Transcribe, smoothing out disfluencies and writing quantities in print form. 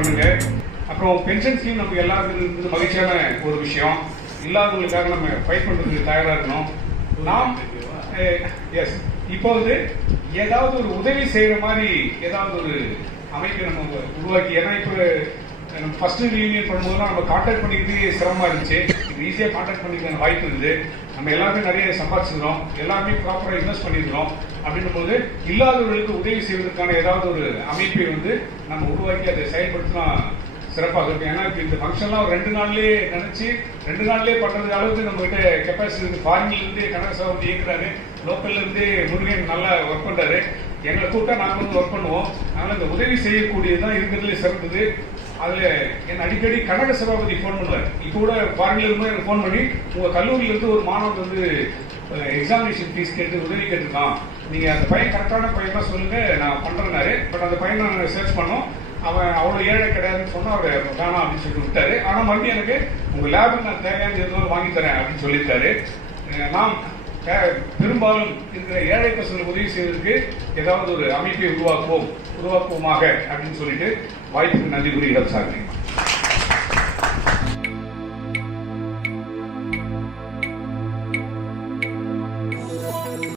பண்ணுங்க. அப்புறம் pension scheme நமக்கு எல்லாருக்கும் மகிழ்ச்சியான ஒரு விஷயம். இல்லாதவங்களுக்காக நம்ம ஃபைட் பண்றதுக்கு தயாரா இருக்கணும். நாம் எஸ் இப்போ வந்து ஏதாவது ஒரு உதவி செய்யற மாதிரி ஏதாவது ஒரு அமைப்பை நம்ம உருவாக்கி, ஏன்னா இப்போ நம்ம ஃபர்ஸ்ட் ரியூனியன் பண்ணும்போது நம்ம கான்டாக்ட் பண்ணிக்கிறதுக்கு சிரமமா இருந்துச்சு. இது ஈஸியாக கான்டாக்ட் பண்ணிக்க வாய்ப்பு இருக்குது. நம்ம எல்லாருமே நிறைய சம்பாதிச்சிருக்கிறோம், எல்லாருமே ப்ராப்பராக இன்வெஸ்ட் பண்ணியிருக்கிறோம். அப்படின்னும் போது இல்லாதவர்களுக்கு உதவி செய்வதற்கான ஏதாவது ஒரு அமைப்பை வந்து நம்ம உருவாக்கி அதை செயல்படுத்தினா சிறப்பாக இருக்கும். ஏன்னா இப்போ இந்த ஃபங்க்ஷன்லாம் ஒரு 2 நாள்லேயே நினைச்சு 2 நாள்லேயே பண்றது அளவுக்கு நம்ம கிட்ட கெப்பாசிட்டி இருக்கு. ஃபாரின்ல இருந்து கனகசபா வந்து இயக்குறாரு, லோக்கல்ல இருந்து முருகன் நல்லா ஒர்க் பண்றாரு. எங்களை கூப்பிட்டா நாங்கள் வந்து ஒர்க் பண்ணுவோம். அதனால இந்த உதவி செய்யக்கூடியதான் இருக்கிறதுலே சிறந்தது. அதுல என்ன அடிக்கடி கனக சபாபதி ஃபோன் பண்ணுவார். இப்போ கூட ஃபாரின்ல இருந்து எனக்கு ஃபோன் பண்ணி, உங்க கல்லூரியில இருந்து ஒரு மாணவன் வந்து எக்ஸாமினேஷன் ஃபீஸ் கேட்டு உதவி கேட்டிருக்கான், நீங்க அந்த பையன் கரெக்டான பையனா சொல்லுங்க, நான் பண்றேன்னாரு. பட் அந்த பையனை நாங்கள் சர்ச் பண்ணோம், அவன் அவ்வளவு ஏழை கிடையாதுன்னு சொன்னா அவர் வேணாம் அப்படின்னு சொல்லிட்டு விட்டாரு. ஆனா மறுபடியும் எனக்கு உங்க லேபுக்கு நான் தேவையான எதுவும் வாங்கி தரேன் அப்படின்னு சொல்லியிருக்காரு. நாம் பெரும்பாலும் இருக்கிற ஏழை பசங்களுக்கு உதவி செய்வதற்கு ஏதாவது ஒரு அமைப்பை உருவாக்குவோமாக அப்படின்னு சொல்லிட்டு வாய்ப்புக்கு நன்றி கூறுகிறார் சார்.